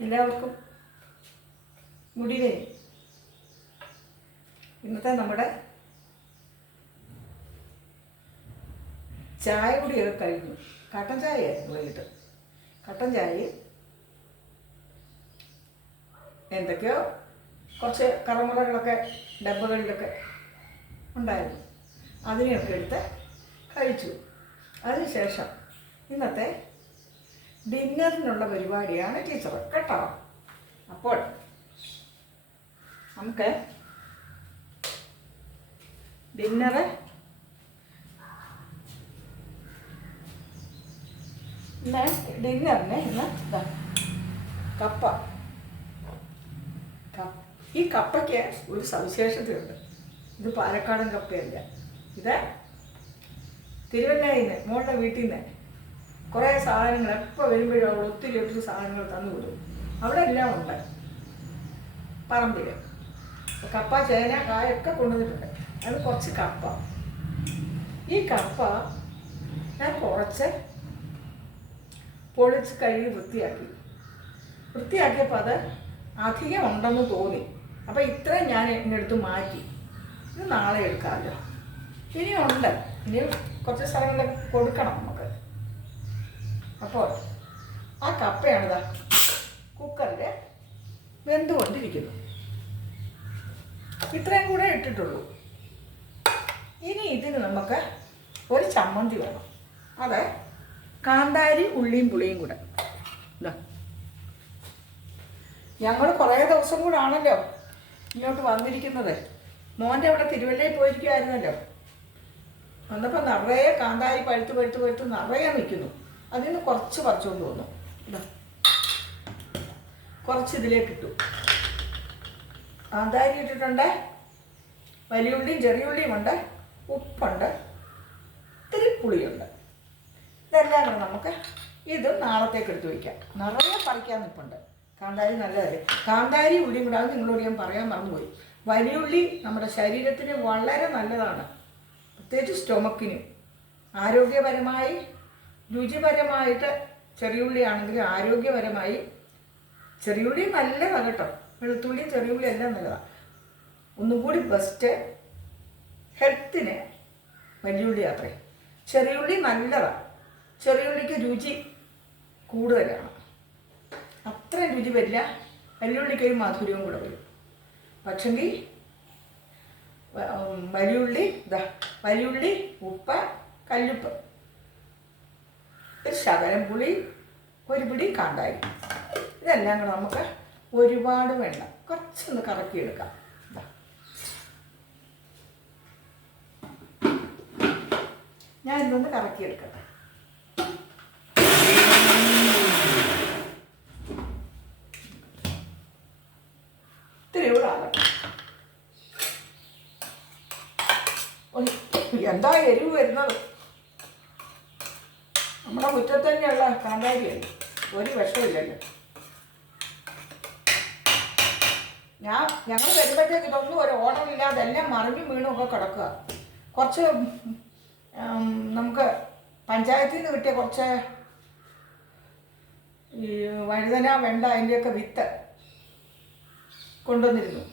എല്ലാവർക്കും ഈവനിങ് ഇന്നത്തെ നമ്മുടെ ചായ കുടിയൊക്കെ കഴിഞ്ഞു കട്ടൻ ചായയായിരുന്നു വൈകിട്ട്. കട്ടൻ ചായ എന്തൊക്കെയോ കുറച്ച് കറമുറകളൊക്കെ ഡബ്ബകളിലൊക്കെ ഉണ്ടായിരുന്നു. അതിനെയൊക്കെ എടുത്ത് കഴിച്ചു. അതിനുശേഷം ഇന്നത്തെ ഡിന്നറിനുള്ള പരിപാടിയാണ് ടീച്ചർ. കേട്ടോ? അപ്പോൾ നമുക്ക് ഡിന്നറ് ഇന്ന് ഡിന്നറിന് ഇന്ന് കപ്പ. ഈ കപ്പയ്ക്ക് ഒരു സവിശേഷതയുണ്ട്. ഇത് പാലക്കാടൻ കപ്പയല്ല. ഇത് തിരുവല്ലയിൽ നിന്ന് മോളുടെ വീട്ടിൽ നിന്ന് കുറേ സാധനങ്ങൾ എപ്പോൾ വരുമ്പോഴും അവൾ ഒത്തിരി ഒത്തിരി സാധനങ്ങൾ തന്നു വിടും അവിടെ എല്ലാം ഉണ്ട്. പറമ്പിൽ. കപ്പ ചേന കായൊക്കെ കൊണ്ടുവന്നിട്ടുണ്ട്. അത് കുറച്ച് കപ്പ. ഈ കപ്പ ഞാൻ കുറച്ച് പൊളിച്ച് കഴുകി വൃത്തിയാക്കി. വൃത്തിയാക്കിയപ്പോൾ അത് അധികം ഉണ്ടെന്ന് തോന്നി. അപ്പോൾ ഇത്രയും ഞാൻ എന്നെടുത്ത് മാറ്റി. ഇത് നാളെ എടുക്കാമല്ലോ. ഇനിയുണ്ട്. ഇനി കുറച്ച് സ്ഥലങ്ങളിൽ കൊടുക്കണം. അപ്പോൾ ആ കപ്പയാണിതാ കുക്കറിൽ വെന്തുകൊണ്ടിരിക്കുന്നു ഇത്രയും കൂടെ ഇട്ടിട്ടുള്ളൂ. ഇനി ഇതിന് നമുക്ക് ഒരു ചമ്മന്തി വേണം. അത് കാന്താരി ഉള്ളിയും പുളിയും കൂടെ. ഞങ്ങൾ കുറേ ദിവസം കൂടെ ആണല്ലോ ഇങ്ങോട്ട് വന്നിരിക്കുന്നത്. മോന്റെ അവിടെ തിരുവല്ലയിൽ പോയിരിക്കുമായിരുന്നല്ലോ വന്നപ്പോൾ നിറയെ കാന്താരി പഴുത്ത് പഴുത്ത് പഴുത്ത് നിറയെ നിൽക്കുന്നു. അതിൽ നിന്ന് കുറച്ച് പറിച്ചുകൊണ്ട് വന്നു ഇതാ കുറച്ച് ഇതിലേക്ക് ഇട്ടു കാന്താരി ഇട്ടിട്ടുണ്ട് വലിയുള്ളിയും ചെറിയുള്ളിയും ഉണ്ട്. ഉപ്പുണ്ട്. ഇത്തിരി പുളിയുണ്ട്. ഇതെല്ലാം കൂടെ നമുക്ക് ഇത് നാളത്തേക്ക് എടുത്ത് വയ്ക്കാം നിറയെ പറിക്കാൻ നിൽപ്പുണ്ട് കാന്താരി നല്ലതല്ലേ? കാന്താരി ഉള്ളിയും കൂടെ അത് നിങ്ങളോട് ഞാൻ പറയാൻ മറന്നുപോയി. വലിയുള്ളി നമ്മുടെ ശരീരത്തിന് വളരെ നല്ലതാണ്. പ്രത്യേകിച്ച് സ്റ്റൊമക്കിനും ആരോഗ്യപരമായി രുചിപരമായിട്ട് ചെറിയുള്ളി ആണെങ്കിൽ ആരോഗ്യപരമായി ചെറിയുള്ളി നല്ലതാണ് കേട്ടോ. വെളുത്തുള്ളി ചെറിയുള്ളി എല്ലാം നല്ലതാണ് ഒന്നും കൂടി ബെസ്റ്റ് ഹെൽത്തിന് വലിയുള്ളി അത്രേ ചെറിയുള്ളി നല്ലതാണ് ചെറിയുള്ളിക്ക് രുചി കൂടുതലാണ്. അത്രയും രുചി വരില്ല. വലിയുള്ളിക്ക് ഒരു മാധുര്യവും കൂടെ വരും. പക്ഷെങ്കിൽ വലിയുള്ളി ഇതാ വലിയുള്ളി ഉപ്പ് കല്ലുപ്പ്. ഒരു ശകലം പുളി ഒരു പിടി കണ്ടായി ഇതെല്ലാം കൂടെ നമുക്ക് ഒരുപാട് വേണ്ട കുറച്ചൊന്ന് കറക്കിയെടുക്കാം. ഞാൻ ഇതൊന്ന് കറക്കിയെടുക്കട്ടെ. ഇത്തിരി എന്താ എരിവ് വരുന്നത്? നമ്മുടെ മുറ്റത്ത് തന്നെയുള്ള കാന്താരിയല്ലേ? ഒരു വിഷമില്ലല്ലോ ഞാൻ ഞങ്ങൾ വരുമ്പോഴത്തേക്ക് ഇതൊന്നും ഒരു ഓർഡറില്ലാതെ എല്ലാം മറിഞ്ഞു വീണും കിടക്കുക. കുറച്ച് നമുക്ക് പഞ്ചായത്തിൽ നിന്ന് കിട്ടിയ കുറച്ച് ഈ വഴുതന വെണ്ട അതിന്റെയൊക്കെ വിത്ത് കൊണ്ടുവന്നിരുന്നു.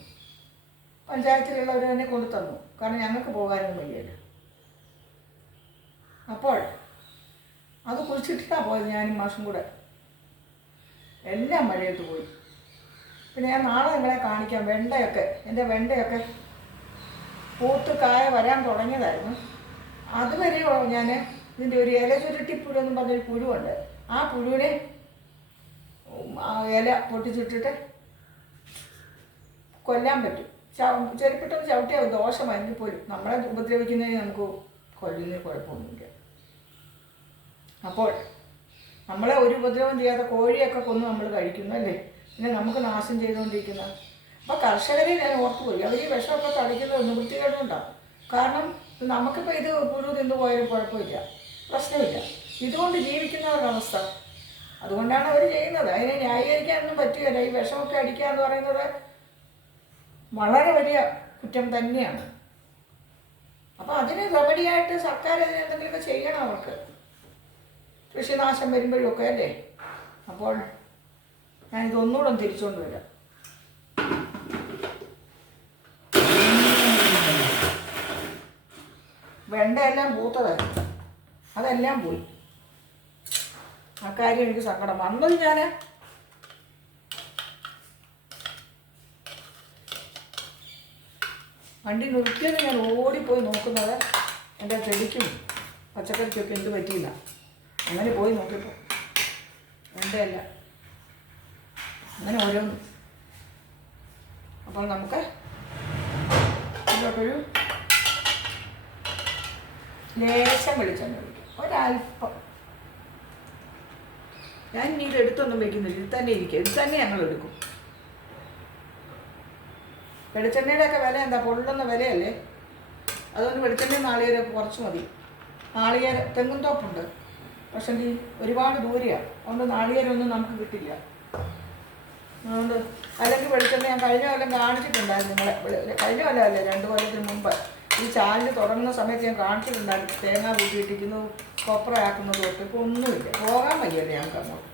പഞ്ചായത്തിലുള്ളവർ തന്നെ കൊണ്ടു തന്നു കാരണം ഞങ്ങൾക്ക് പോകാനൊന്നും വയ്യല്ലോ. അപ്പോൾ അത് കുഴിച്ചിട്ടാണ് പോയത് ഞാനും മാസം കൂടെ. എല്ലാം മഴയത്ത് പോയി. പിന്നെ ഞാൻ നാളെ നിങ്ങളെ കാണിക്കാം വെണ്ടയൊക്കെ. എന്റെ വെണ്ടയൊക്കെ പൂത്ത് കായ വരാൻ തുടങ്ങിയതായിരുന്നു. അതുവരെ ഞാൻ ഇതിന്റെ ഒരു ഇല ചുരുട്ടി എന്ന് പറഞ്ഞൊരു പുഴുവുണ്ട്. ആ പുഴുവിനെ ഇല പൊട്ടിച്ചിട്ടിട്ട് കൊല്ലാൻ പറ്റും. ചെരുപ്പിട്ടൊന്ന് ചവിട്ടിയാവും ദോഷമായെങ്കിൽ പോലും നമ്മളെ ഉപദ്രവിക്കുന്നതിന് നമുക്ക് കൊല്ലുന്നതിന് കുഴപ്പമൊന്നുമില്ല. അപ്പോൾ നമ്മളെ ഒരു ഉപദ്രവം ചെയ്യാതെ കോഴിയൊക്കെ കൊന്ന് നമ്മൾ കഴിക്കുന്നു അല്ലേ? പിന്നെ നമുക്ക് നാശം ചെയ്തുകൊണ്ടിരിക്കുന്ന. അപ്പോൾ കർഷകരെ ഞാൻ ഓർത്തുപോയി അവർ ഈ വിഷമൊക്കെ തളിക്കുന്നത് നിവൃത്തികേടുണ്ടാവും കാരണം നമുക്കിപ്പോൾ ഇത് പുഴു തിന്നു പോയാലും കുഴപ്പമില്ല. പ്രശ്നമില്ല. ഇതുകൊണ്ട് ജീവിക്കുന്ന അവസ്ഥ. അതുകൊണ്ടാണ് അവർ ചെയ്യുന്നത്. അതിനെ ന്യായീകരിക്കാനൊന്നും പറ്റുകയില്ല. ഈ വിഷമൊക്കെ അടിക്കുക എന്ന് പറയുന്നത് വളരെ വലിയ കുറ്റം തന്നെയാണ്. അപ്പോൾ അതിന് റെമഡിയായിട്ട് സർക്കാർ അതിന് എന്തെങ്കിലുമൊക്കെ ചെയ്യണം അവർക്ക്. കൃഷിനാശം വരുമ്പോഴൊക്കെ അല്ലേ? അപ്പോൾ ഞാൻ ഞാനിതൊന്നുകൂടെ ഒന്ന് തിരിച്ചുകൊണ്ട് വരാം. വെണ്ടയെല്ലാം പൂത്തതായിരുന്നു അതെല്ലാം പോയി. ആ കാര്യം എനിക്ക് സങ്കടം. വന്നത് ഞാൻ വണ്ടി നിർത്തിയത് ഞാൻ ഓടിപ്പോയി നോക്കുന്നത് എന്റെ ചെടിക്കും പച്ചക്കറിക്കൊക്കെ എന്ത് പറ്റിയില്ല. അങ്ങനെ പോയി നോക്കിയപ്പോൾ വേണ്ടതല്ല അങ്ങനെ ഓരോന്ന്. അപ്പോൾ നമുക്ക് ഇതിലോട്ടൊരു ലേശം വെളിച്ചെണ്ണ ഒഴിക്കും. ഒരല്പം ഞാൻ ഇനി ഇത് എടുത്തൊന്നും വെക്കുന്നില്ല. ഇത് തന്നെ ഇരിക്കും. ഇത് തന്നെ ഞങ്ങൾ എടുക്കും. വെളിച്ചെണ്ണയുടെ ഒക്കെ വില എന്താ? പൊള്ളുന്ന വിലയല്ലേ? അതുകൊണ്ട് വെളിച്ചെണ്ണ നാളികേരം കുറച്ച് മതി. നാളികേരം തെങ്ങും തോപ്പുണ്ട്. പക്ഷെ ഈ ഒരുപാട് ദൂരെയാണ് അതുകൊണ്ട് നാളികേരമൊന്നും നമുക്ക് കിട്ടില്ല. അതുകൊണ്ട് അല്ലെങ്കിൽ വെളിച്ചെണ്ണ ഞാൻ കഴിഞ്ഞ കൊല്ലം കാണിച്ചിട്ടുണ്ടായിരുന്നു നിങ്ങളെ. കഴിഞ്ഞ കഴിഞ്ഞ കൊല്ലമല്ലേ? രണ്ട് കൊല്ലത്തിന് മുമ്പ്. ഈ ചാനൽ തുടങ്ങുന്ന സമയത്ത് ഞാൻ കാണിച്ചിട്ടുണ്ടായിരുന്നു. തേങ്ങ കൂട്ടിയിട്ടിരിക്കുന്നു കൊപ്രയാക്കുന്നത് തൊട്ട്. ഇപ്പോൾ ഒന്നുമില്ല. പോകാൻ വയ്യല്ലേ ഞങ്ങൾക്ക് അങ്ങോട്ട്.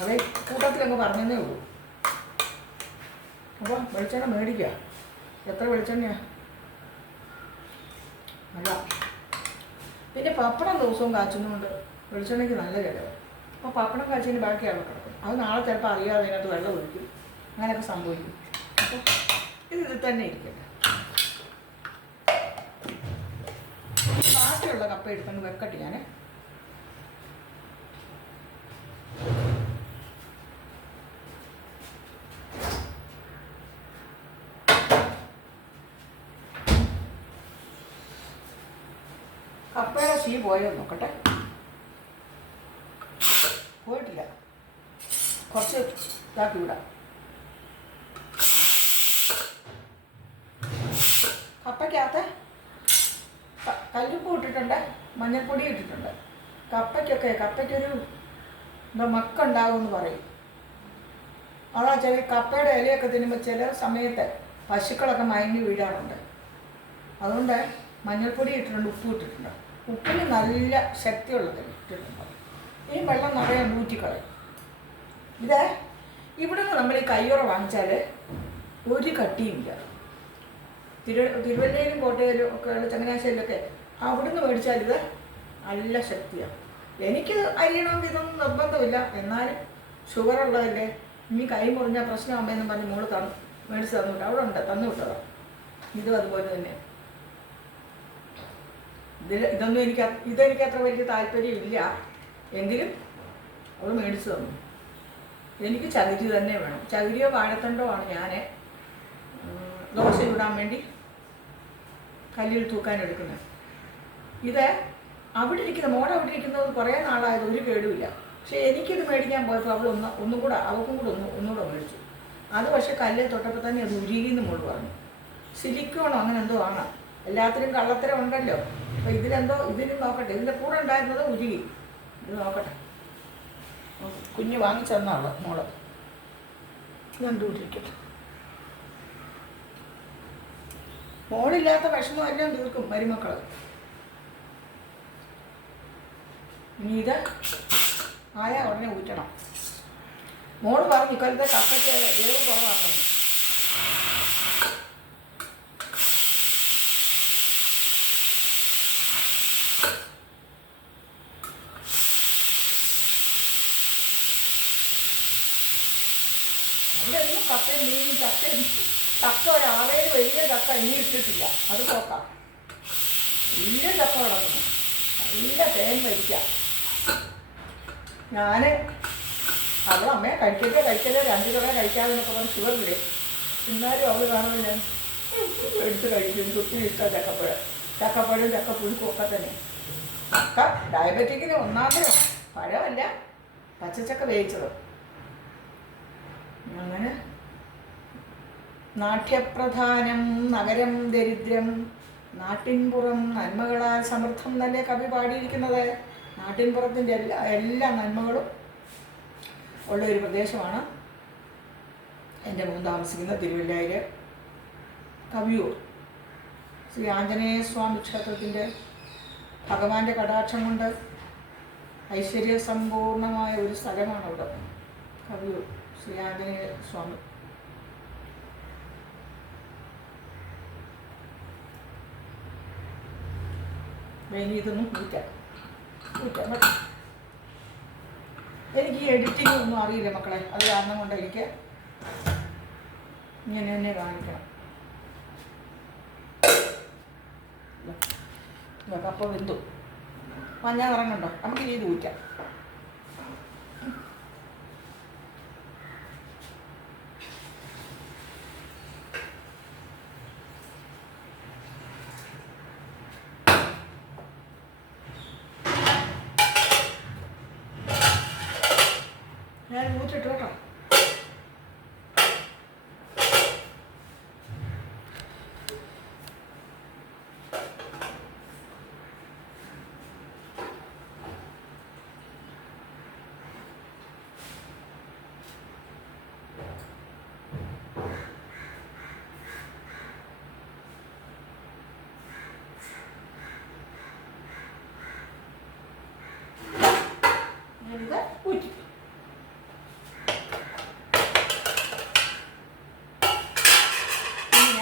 അതേ കൂട്ടത്തിലങ്ങ് പറഞ്ഞതേ ഉള്ളൂ. അപ്പോൾ വെളിച്ചെണ്ണ മേടിക്കുക എത്ര വെളിച്ചെണ്ണയാണ് അല്ല. പിന്നെ പപ്പടം ദിവസവും കാച്ചുന്നുണ്ട്. വെളിച്ചെണ്ണയ്ക്ക് നല്ല ചിലവ് അപ്പോൾ പപ്പടം കാച്ചതിന് ബാക്കി അവിടെ കിടക്കും അത് നാളെ ചിലപ്പോൾ അറിയാതെ അതിനകത്ത് വെള്ളം ഒഴിക്കും. അങ്ങനെയൊക്കെ സംഭവിക്കും. അപ്പോൾ ഇത് ഇതിൽ തന്നെ ഇരിക്കട്ടെ ബാക്കിയുള്ള കപ്പ എടുത്തുകൊണ്ട് വെക്കട്ടെ ഞാൻ ശീ പോയോ നോക്കട്ടെ. പോയിട്ടില്ല. കുറച്ച് ഇതാക്കി വിടാം. കപ്പയ്ക്കകത്ത് കല്ലുപ്പ് ഇട്ടിട്ടുണ്ട് മഞ്ഞൾപ്പൊടി ഇട്ടിട്ടുണ്ട്. കപ്പയ്ക്കൊക്കെ കപ്പയ്ക്കൊരു എന്താ മക്കുണ്ടാകുമെന്ന് പറയും. അതാ ചില കപ്പയുടെ ഇലയൊക്കെ തിന്നുമ്പോൾ ചില സമയത്ത് പശുക്കളൊക്കെ മയങ്ങി വീഴാറുണ്ട്. അതുകൊണ്ട് മഞ്ഞൾപ്പൊടി ഇട്ടിട്ടുണ്ട് ഉപ്പ് ഇട്ടിട്ടുണ്ട്. ഉപ്പിന് നല്ല ശക്തിയുള്ളത് ഇട്ടിട്ടുണ്ട് ഈ വെള്ളം നിറയെ നൂറ്റിക്കളയും ഇത് ഇവിടെ നിന്ന് നമ്മൾ ഈ കയ്യുറ വാങ്ങിച്ചാൽ ഒരു കട്ടിയുമില്ല തിരു തിരുവല്ലയിലും കോട്ടയിലും ഒക്കെ ഉള്ള ചങ്ങനാശ്ശേരിയിലൊക്കെ അവിടുന്ന് മേടിച്ചാൽ ഇത് നല്ല ശക്തിയാണ്. എനിക്ക് അരിയണമെങ്കിൽ ഇതൊന്നും നിർബന്ധമില്ല. എന്നാലും ഷുഗർ ഉള്ളതല്ലേ? ഇനി കൈ മുറിഞ്ഞാൽ പ്രശ്നമാകുമെന്ന് പറഞ്ഞ് മോൾ തന്നു മേടിച്ച് തന്നു വിട്ടു അവിടെ ഉണ്ട് തന്നു വിട്ടതാണ് ഇതും അതുപോലെ തന്നെ. ഇതിൽ ഇതൊന്നും എനിക്ക് ഇതെനിക്ക് അത്ര വലിയ താല്പര്യമില്ല. എങ്കിലും അവൾ മേടിച്ചു തന്നു. എനിക്ക് ചകിരി തന്നെ വേണം. ചകിരിയോ വാഴത്തണ്ടോ ആണ് ഞാൻ ദോശ ചൂടാൻ വേണ്ടി കല്ലിൽ തൂക്കാൻ എടുക്കുന്നത്. ഇത് അവിടെ ഇരിക്കുന്ന മോടെ അവിടെ ഇരിക്കുന്നത് കുറേ നാളായത് ഒരു കേടുമില്ല. പക്ഷേ എനിക്കിത് മേടിക്കാൻ പോയപ്പോൾ അവൾ ഒന്ന് ഒന്നും കൂടെ അവൾക്കും കൂടെ ഒന്ന് ഒന്നുകൂടെ മേടിച്ചു. അത് പക്ഷേ കല്ലിൽ തൊട്ടപ്പോൾ തന്നെ അത് ഉരുകിന്ന് മോൾ പറഞ്ഞു. സിലിക്കോണോ അങ്ങനെ എന്തോ ആണ്. എല്ലാത്തിനും കള്ളത്തരം ഉണ്ടല്ലോ അപ്പോൾ ഇതിലെന്തോ ഇതിനും നോക്കട്ടെ. ഇതിന്റെ കൂടെ ഉണ്ടായിരുന്നത് ഉരുകി ഇത് നോക്കട്ടെ. കുഞ്ഞ് വാങ്ങിച്ചു തന്നാൾ മോൾ. കണ്ടുകൊണ്ടിരിക്കട്ടെ മോളില്ലാത്ത വിഷമം എല്ലാം തീർക്കും മരുമക്കൾ ഇനി ഇത് ആയാ ഉടനെ ഊറ്റണം. മോൾ പറഞ്ഞു ഇക്കൊല്ലത്തെ കപ്പയ്ക്ക് വേവ് കുറവാണെന്ന് അവിടെ ഒന്നും കപ്പയും മീനും ചക്കയും ചക്ക ഒരു ആറേഴ് വലിയ ചക്ക ഇനി ഇട്ടിട്ടില്ല. അത് നോക്കാം. വലിയ ചക്ക കിടക്കുന്നു നല്ല തേൻ വരിക്ക. ഞാൻ അവൾ അമ്മയെ കഴിക്കട്ടെ കഴിക്കട്ടെ രണ്ട് കട കഴിക്കാമെന്നൊക്കെ പറഞ്ഞ് ഷുഗറില്ലേ എന്നാലും അവൾ കാണുമ്പോൾ ഞാൻ എടുത്ത് കഴിക്കും. കുത്തി ഇഷ്ടം ചക്കപ്പഴം. ചക്കപ്പഴം ചക്കപ്പുഴുക്കും ഒക്കെ തന്നെ. ചക്ക ഡയബറ്റിക്കിന് ഒന്നാമതാണ് പഴമല്ല പച്ചച്ചക്ക വേവിച്ചത്. അങ്ങനെ നാട്യപ്രധാനം നഗരം ദരിദ്രം. നാട്ടിൻപുറം നന്മകളാൽ സമൃദ്ധം എന്നല്ലേ കവി പാടിയിരിക്കുന്നത്? നാട്ടിൻപുറത്തിന്റെ എല്ലാ എല്ലാ നന്മകളും ഉള്ള ഒരു പ്രദേശമാണ് എന്റെ മുൻ താമസിക്കുന്ന തിരുവല്ലയിലെ കവിയൂർ. ശ്രീ ആഞ്ജനേയ സ്വാമി ക്ഷേത്രത്തിന്റെ ഭഗവാന്റെ കടാക്ഷം കൊണ്ട് ഐശ്വര്യസമ്പൂർണമായ ഒരു സ്ഥലമാണ് അവിടെ കവിയൂർ ശ്രീ ആഞ്ജനേയ സ്വാമി. ഇനി ഇതൊന്നും കുടിക്കാം കുടിക്കാം. എനിക്ക് എഡിറ്റിംഗ് ഒന്നും അറിയില്ല മക്കളെ. അത് കാരണം കൊണ്ട് എനിക്ക് ഇങ്ങനെ തന്നെ കാണിക്കണം. കപ്പ വെന്തു. മഞ്ഞ നിറം നമുക്ക് ചെയ്ത് ഊറ്റാം ഞാൻ ഊറ്റിട്ടു കേട്ടോ ഞാനിത് ഊറ്റി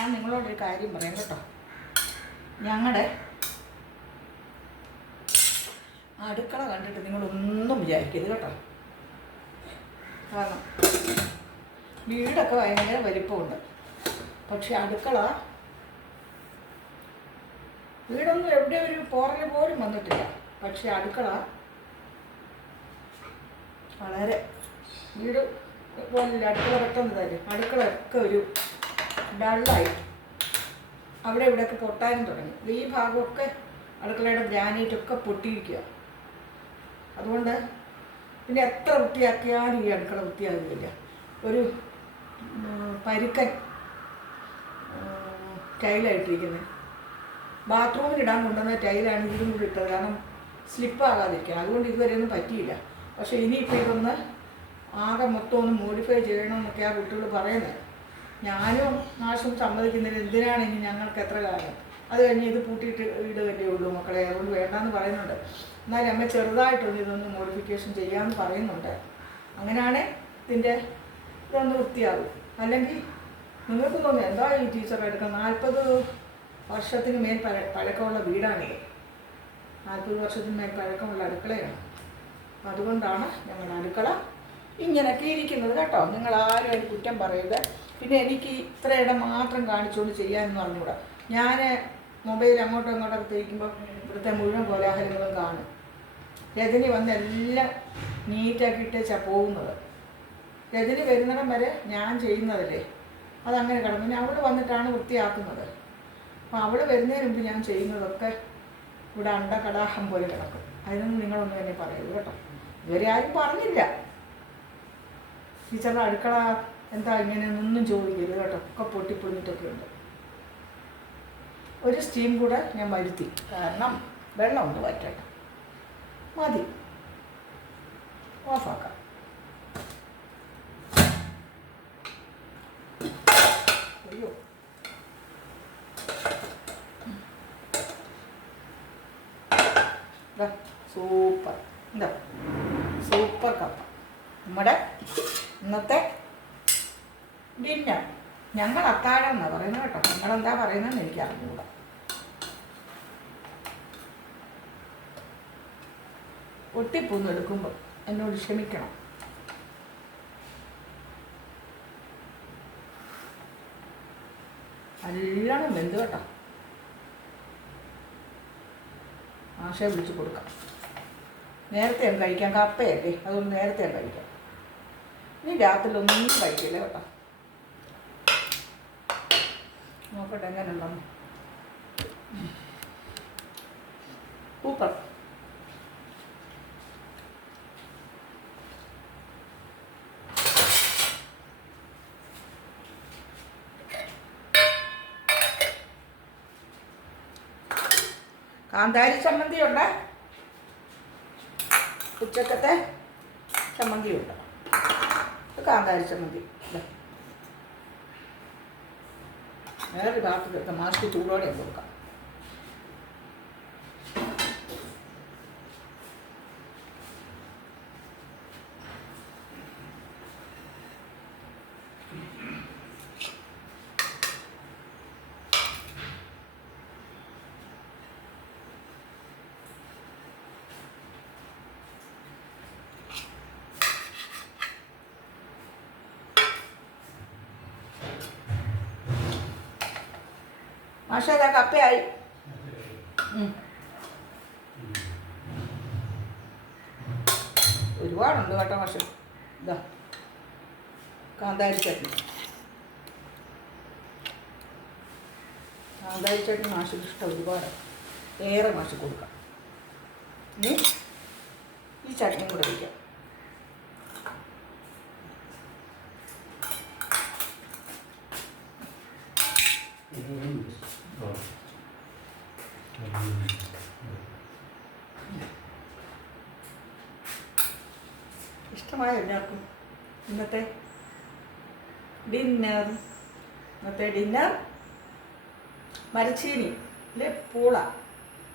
ഇനി നിങ്ങളോടൊരു കാര്യം പറയാം കേട്ടോ. ഞങ്ങളുടെ അടുക്കള കണ്ടിട്ട് നിങ്ങളൊന്നും വിചാരിക്കരുത് കേട്ടോ. കാരണം വീടൊക്കെ ഭയങ്കര വലിപ്പമുണ്ട്. പക്ഷെ അടുക്കള വീടൊന്നും എവിടെ ഒരു പോറൽ പോലും വന്നിട്ടില്ല. പക്ഷെ അടുക്കള വളരെ വീട് പോലില്ല അടുക്കള പെട്ടെന്ന് തരും അടുക്കളയൊക്കെ ഒരു ഡള്ളായി. അവിടെ ഇവിടെയൊക്കെ പൊട്ടാനും തുടങ്ങി. ഈ ഭാഗമൊക്കെ അടുക്കളയുടെ ഗ്രാനൈറ്റൊക്കെ പൊട്ടിയിരിക്കുക അതുകൊണ്ട് പിന്നെ എത്ര വൃത്തിയാക്കിയാലും ഈ അടുക്കള വൃത്തിയാകുകയില്ല. ഒരു പരുക്കൻ ടൈലായിട്ടിരിക്കുന്നത് ബാത്റൂമിൽ ഇടാൻ കൊണ്ടുവന്ന ടൈലാണ് ഇതിലും കൂടി ഇട്ടത്. കാരണം സ്ലിപ്പാകാതിരിക്കുക അതുകൊണ്ട് ഇതുവരെ ഒന്നും പറ്റിയില്ല. പക്ഷേ ഇനിയിപ്പോൾ ഇതൊന്ന് ആകെ മൊത്തം ഒന്ന് മോഡിഫൈ ചെയ്യണമെന്നൊക്കെ ആ കുട്ടികൾ പറയുന്നത് ഞാനും നാശം സമ്മതിക്കുന്നില്ല എന്തിനാണ് ഇനി ഞങ്ങൾക്ക് എത്ര കാലം? അത് കഴിഞ്ഞ് ഇത് പൂട്ടിയിട്ട് ഇടുകയല്ലേ ഉള്ളൂ മക്കളെ അതുകൊണ്ട് വേണ്ടാന്ന് പറയുന്നുണ്ട്. എന്നാലും അമ്മ ചെറുതായിട്ടൊന്ന് ഇതൊന്ന് മോഡിഫിക്കേഷൻ ചെയ്യാമെന്ന് പറയുന്നുണ്ട്. അങ്ങനെയാണ് ഇതിന്റെ ഇതൊന്ന് വൃത്തിയാകും അല്ലെങ്കിൽ നിങ്ങൾക്ക് തോന്നുന്നു എന്താ ഈ ടീച്ചർ എടുക്കുക നാൽപ്പത് വർഷത്തിന് മേൽ പഴ പഴക്കമുള്ള വീടാണേ. നാൽപ്പത് വർഷത്തിന് മേൽ പഴക്കമുള്ള അടുക്കളയാണ്. അതുകൊണ്ടാണ് ഞങ്ങളുടെ അടുക്കള ഇങ്ങനെയൊക്കെ ഇരിക്കുന്നത് കേട്ടോ. നിങ്ങൾ ആരും ഒരു കുറ്റം പറയരുത്. പിന്നെ എനിക്ക് ഇത്ര ഇടം മാത്രം കാണിച്ചുകൊണ്ട് ചെയ്യാമെന്ന് പറഞ്ഞുകൂടാ ഞാൻ മൊബൈൽ അങ്ങോട്ടും ഇങ്ങോട്ടൊക്കെ തിരിക്കുമ്പോൾ ഇവിടുത്തെ മുഴുവൻ കോലാഹലങ്ങളും കാണും. രജനി വന്ന് എല്ലാം നീറ്റാക്കി ഇട്ടേച്ചാണ് പോകുന്നത്. രജനി വരുന്നിടം വരെ ഞാൻ ചെയ്യുന്നതല്ലേ? അതങ്ങനെ കിടന്നു. പിന്നെ അവൾ വന്നിട്ടാണ് വൃത്തിയാക്കുന്നത്. അപ്പോൾ അവൾ വരുന്നതിന് മുമ്പ് ഞാൻ ചെയ്യുന്നതൊക്കെ ഇവിടെ അണ്ടകടാഹം പോലെ കിടക്കും. അതിനൊന്നും നിങ്ങളൊന്നും എന്നെ പറയരുത് കേട്ടോ. ഇതുവരെ ആരും പറഞ്ഞില്ല. ടീച്ചറുടെ അടുക്കള എന്താ ഇങ്ങനെയൊന്നും ചോദിക്കരുത് കേട്ടോ. ഒക്കെ പൊട്ടിപ്പൊളിഞ്ഞിട്ടൊക്കെ ഉണ്ട് ഒരു സ്റ്റീം കൂടെ ഞാൻ വരുത്തി. കാരണം വെള്ളം ഒന്ന് വറ്റട്ടെ മതി. ഓഫാക്കാം. സൂപ്പർ. എന്താ സൂപ്പർ കപ്പ. നമ്മുടെ ഇന്നത്തെ ഡിന്നർ ഞങ്ങൾ അത്താഴം എന്നാണ് പറയുന്നത് കേട്ടോ. നിങ്ങളെന്താ പറയുന്നതെന്ന് എനിക്ക് അറിഞ്ഞുകൂടാ ഒട്ടിപ്പൂന്ന് എടുക്കുമ്പോൾ എന്നോട് ക്ഷമിക്കണം. നല്ലോണം വെന്ത് കേട്ടോ. ആശയെ വിളിച്ചു കൊടുക്കാം. നേരത്തെ കഴിക്കാം. കപ്പയല്ലേ? അതുകൊണ്ട് നേരത്തെ കഴിക്കാം. ഇനി ഒന്നും കഴിക്കില്ല കേട്ടോ. നോക്കട്ടെ എങ്ങനെ ഉണ്ടെന്ന് സൂപ്പർ. കാന്താരി ചമ്മന്തി ഉണ്ട് ഉച്ചക്കത്തെ ചമ്മന്തി ഉണ്ട് മതി. വേറൊരു എടുക്കാം മാസ്ക് ചൂടോടെ കൊടുക്കാം മാഷ ഇതാ കപ്പയായി. ഒരുപാടുണ്ട് കേട്ടോ മാഷ ഇതാ കാന്താരി ചട്നി കാന്താരി ചട്നി മാഷിന് ഇഷ്ടം ഒരുപാട് ഏറെ മാഷ് കൊടുക്കാം ഇനി ഈ ചട്നിയും കൂടെ വയ്ക്കാം ഇഷ്ടമായ എല്ലാവർക്കും ഇന്നത്തെ ഡിന്നർ ഇന്നത്തെ ഡിന്നർ മരച്ചീനി അല്ലെ പൂള.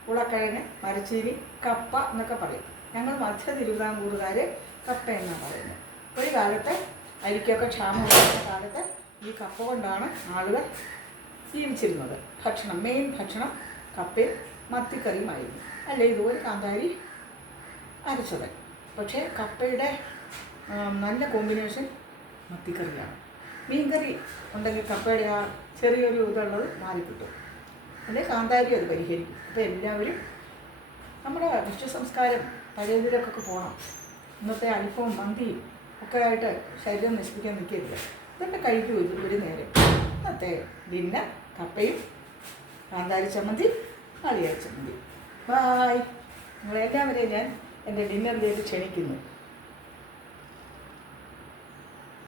പൂളക്കിഴങ്ങ് മരച്ചീനി കപ്പ എന്നൊക്കെ പറയും. ഞങ്ങൾ മധ്യ തിരുവിതാംകൂറുകാർ കപ്പ എന്നാണ് പറയുന്നത്. ഒരു കാലത്ത് അരിക്കൊക്കെ ക്ഷാമമുള്ള കാലത്ത് ഈ കപ്പ കൊണ്ടാണ് ആളുകൾ ജീവിച്ചിരുന്നത്. ഭക്ഷണം മെയിൻ ഭക്ഷണം കപ്പയും മത്തിക്കറിയുമായിരുന്നു. അല്ലെ? ഇതുപോലെ കാന്താരി അരച്ചത്. പക്ഷേ കപ്പയുടെ നല്ല കോമ്പിനേഷൻ മത്തിക്കറിയാണ്. മീൻകറി ഉണ്ടെങ്കിൽ കപ്പയുടെ ആ ചെറിയൊരു ഇതുള്ളത് മാറിക്കിട്ടും. അതിന്റെ കാന്താരി അത് പരിഹരിക്കും. അപ്പോൾ എല്ലാവരും നമ്മുടെ വിശ്വ സംസ്കാരം പഴയതിലേക്കൊക്കെ പോകണം ഇന്നത്തെ അൽഫവും മന്തിയും ഒക്കെ ആയിട്ട് ശരീരം നശിപ്പിക്കാൻ നിൽക്കരുത്. ഇതൊക്കെ കഴിക്കൂ ഒരു ഒരു നേരം. ഇന്നത്തെ ഡിന്നർ കപ്പയും കാന്താരി ചമ്മന്തി അളിയാർ ചമ്മന്തി ബായ്. നിങ്ങളെല്ലാവരെയും ഞാൻ എന്റെ ഡിന്നറിലേക്ക് ക്ഷണിക്കുന്നു.